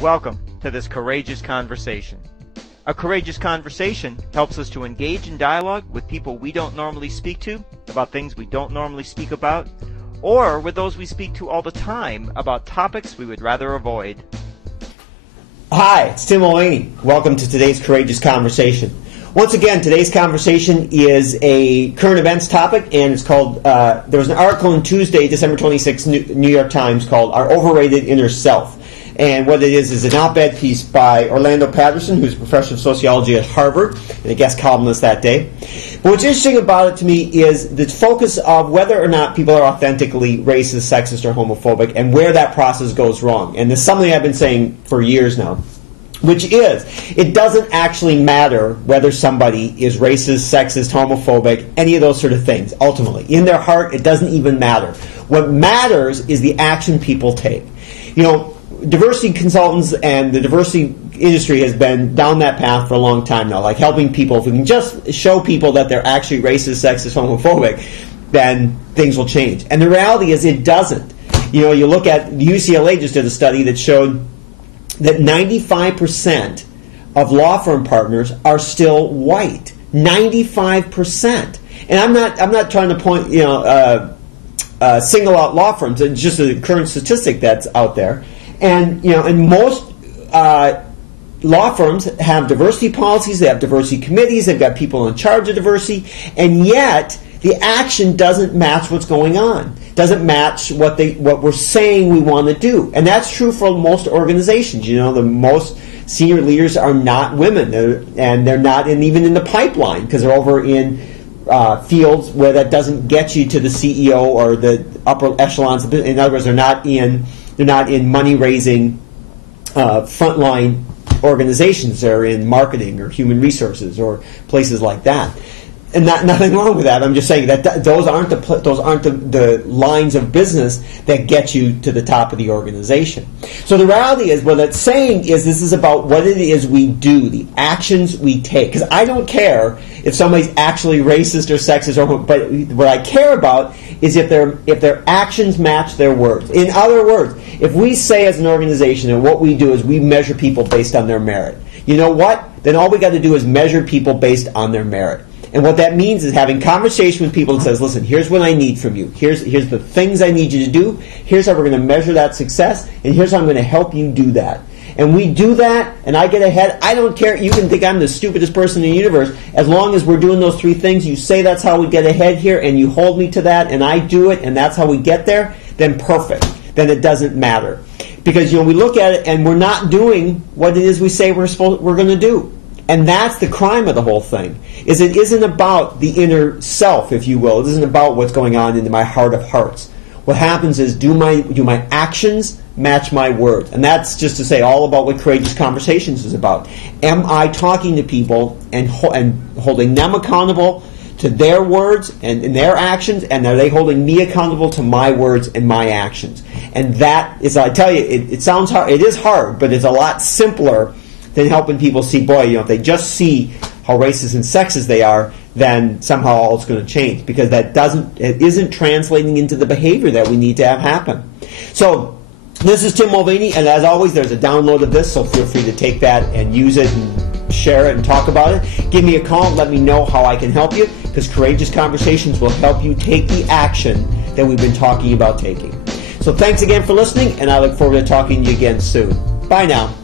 Welcome to this courageous conversation. A courageous conversation helps us to engage in dialogue with people we don't normally speak to, about things we don't normally speak about, or with those we speak to all the time about topics we would rather avoid. Hi, it's Tim Mulvaney. Welcome to today's Courageous Conversation. Once again, today's conversation is a current events topic, and it's called, there was an article on Tuesday, December 26th, New York Times, called Our Overrated Inner Self. And what it is an op-ed piece by Orlando Patterson, who's a professor of sociology at Harvard, and a guest columnist that day. But what's interesting about it to me is the focus of whether or not people are authentically racist, sexist, or homophobic, and where that process goes wrong. And it's something I've been saying for years now, which is, it doesn't actually matter whether somebody is racist, sexist, homophobic, any of those sort of things, ultimately. In their heart, it doesn't even matter. What matters is the action people take. You know, diversity consultants and the diversity industry has been down that path for a long time now, like helping people. If we can just show people that they're actually racist, sexist, homophobic, then things will change. And the reality is it doesn't. You know, you look at, UCLA just did a study that showed that 95% of law firm partners are still white. 95%. And I'm not trying to point, single out law firms. It's just a current statistic that's out there. And most law firms have diversity policies, they have diversity committees, they've got people in charge of diversity, and yet the action doesn't match what's going on. Doesn't match what we're saying we want to do. And that's true for most organizations. You know, the most senior leaders are not women, they're not even in the pipeline, because they're over in fields where that doesn't get you to the CEO or the upper echelons. In other words, they're not in money-raising frontline organizations. They're in marketing or human resources or places like that. And nothing wrong with that. I'm just saying that those aren't the lines of business that get you to the top of the organization. So the reality is, what it's saying is, this is about what it is we do, the actions we take. Because I don't care if somebody's actually racist or sexist, but what I care about is if their actions match their words. In other words, if we say as an organization, and what we do is we measure people based on their merit. You know what? Then all we got to do is measure people based on their merit. And what that means is having conversation with people that says, listen, here's what I need from you. Here's the things I need you to do. Here's how we're going to measure that success. And here's how I'm going to help you do that. And we do that, and I get ahead. I don't care. You can think I'm the stupidest person in the universe. As long as we're doing those three things, you say that's how we get ahead here, and you hold me to that, and I do it, and that's how we get there, then perfect. Then it doesn't matter. Because we look at it, and we're not doing what it is we say we're going to do. And that's the crime of the whole thing, is it isn't about the inner self, if you will. It isn't about what's going on in my heart of hearts. What happens is, do my actions match my words? And that's just to say all about what Courageous Conversations is about. Am I talking to people and holding them accountable to their words and their actions, and are they holding me accountable to my words and my actions? And that is, I tell you, it sounds hard. It is hard, but it's a lot simpler than helping people see, if they just see how racist and sexist they are, then somehow all is going to change, because it isn't translating into the behavior that we need to have happen. So this is Tim Mulvaney, and as always, there's a download of this, so feel free to take that and use it and share it and talk about it. Give me a call and let me know how I can help you, because Courageous Conversations will help you take the action that we've been talking about taking. So thanks again for listening, and I look forward to talking to you again soon. Bye now.